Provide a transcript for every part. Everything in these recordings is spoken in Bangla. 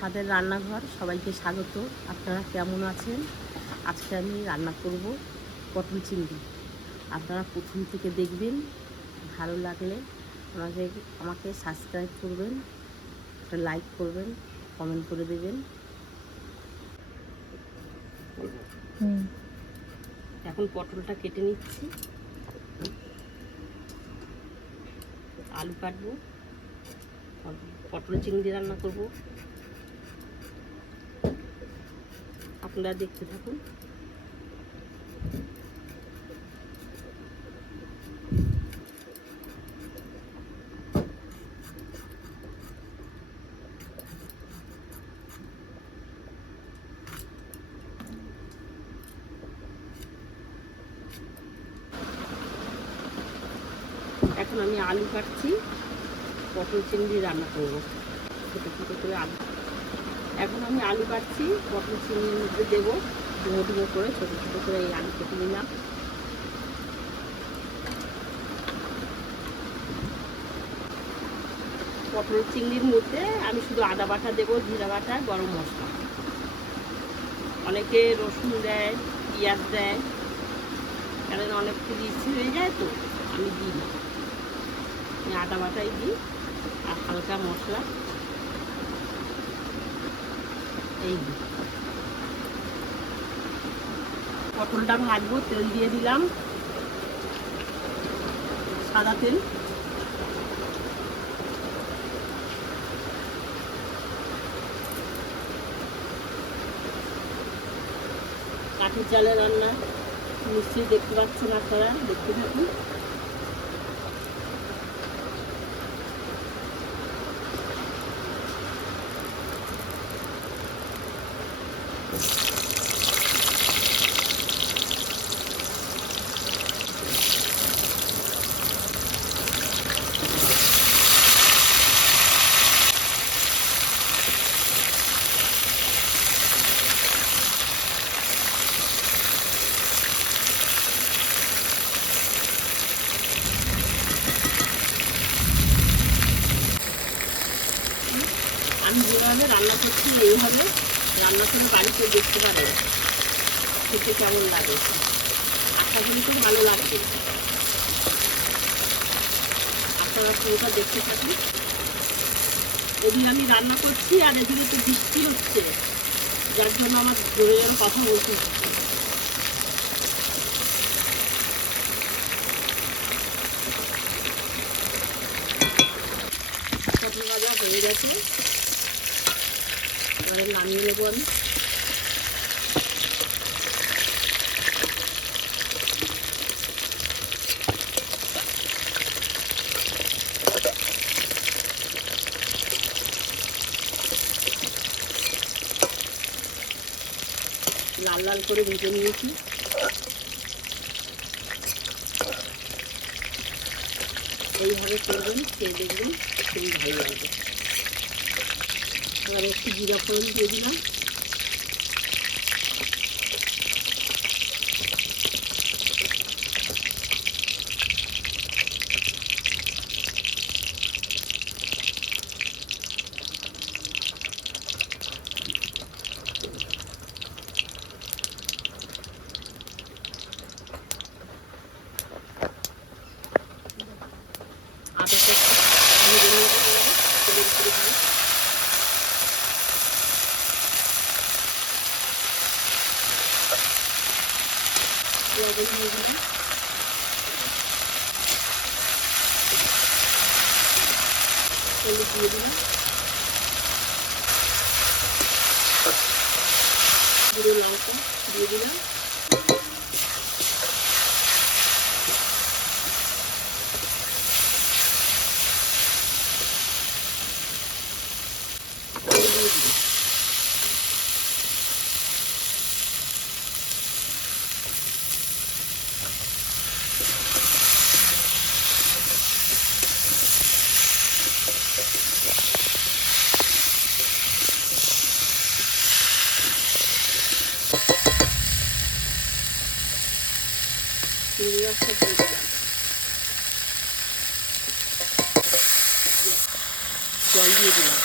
স্বাদের রান্নাঘর সবাইকে স্বাগত। আপনারা কেমন আছেন? আজকে আমি রান্না করব পটল চিংড়ি। আপনারা প্রথম থেকে দেখবেন, ভালো লাগলে আমাকে সাবস্ক্রাইব করবেন, একটা লাইক করবেন, কমেন্ট করে দেবেন। এখন পটলটা কেটে নিচ্ছি, আলু কাটবো, পটল চিংড়ি রান্না করব। আপনারা দেখতে থাকুন। এখন আমি আলু কাটছি, পটল চিংড়ি রান্না করব। ছোটো ছোটো করে আলু, এখন আমি আলু কাটছি, পটল চিংড়ির মধ্যে দেবো। ডুমো ডুমো করে ছোটো ছোটো করে এই আলু কেটে নিলাম। পটল চিংড়ির মধ্যে আমি শুধু আদা বাটা দেবো, জিরা বাটা, গরম মশলা। অনেকে রসুন দেয়, পেঁয়াজ দেয়, কারণ অনেক কিছু ইচ্ছে হয়ে যায়, তো আমি দিই না। আমি আদা বাটাই দিই আর হালকা মশলা এই দিই। পটলটা ভাজবো, তেল দিয়ে দিলাম, সাদা তেল। কাঠের জালে রান্না, নিশ্চয়ই দেখতে পাচ্ছেন আপনারা, দেখতে থাকুন। আমি যেভাবে রান্না করছি এইভাবে রান্না করে বাড়িতে দেখতে পারেন, খেতে কেমন লাগে। আশা করি খুব ভালো লাগবে। আপনারা পুরোটা দেখতে থাকুন। এদিকে আমি রান্না করছি আর এদিকে তো বৃষ্টি হচ্ছে, যার জন্য আমার জোরে জোরে কথা বলতে হচ্ছে। পটল ভাজা হয়ে গেছে, এবারে নামিয়ে নেবো আমি। লাল লাল করে ভেজে নিয়েছি। এইভাবে করবেন, খেয়ে দেখবেন, খুবই ভালো লাগবে। এবার একটু জিরা ফোড়ন দিয়ে দিলাম। আদাটা ভেজে নিয়ে তেলের উপরে দিয়ে পেঁয়াজ দিয়ে দিলাম, হলুদ দিয়ে দিলাম, গুঁড়ো লঙ্কা দিয়ে দিলাম, চিংড়ি মাছটা দিয়ে দিলাম, জল দিয়ে দিলাম।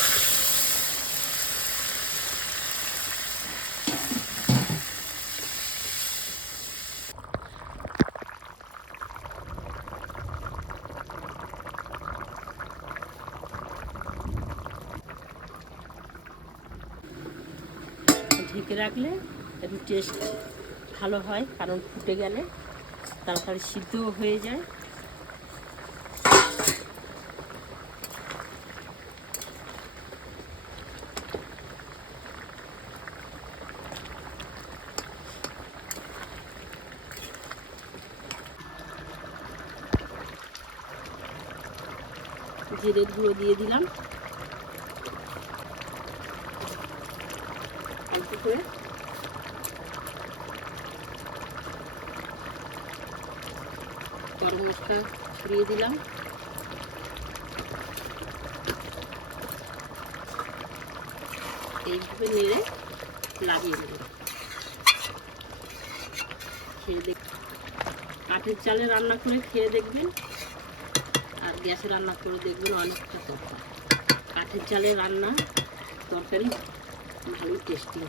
ঢেকে রাখলে একটু টেস্ট ভালো হয়, কারণ ফুটে গেলে তরকারি সিদ্ধও হয়ে যায়। জিরের গুঁড়ো দিয়ে দিলাম অল্প করে। গরম মশলা ছড়িয়ে দিলাম। এইভাবে নেড়ে লাগিয়ে দেব। খেয়ে দেখ, কাঠের চালে রান্না করে খেয়ে দেখবেন আর গ্যাসে রান্না করে দেখবেন অনেকটা তফাৎ। কাঠের চালে রান্না তরকারি ভালো টেস্টি।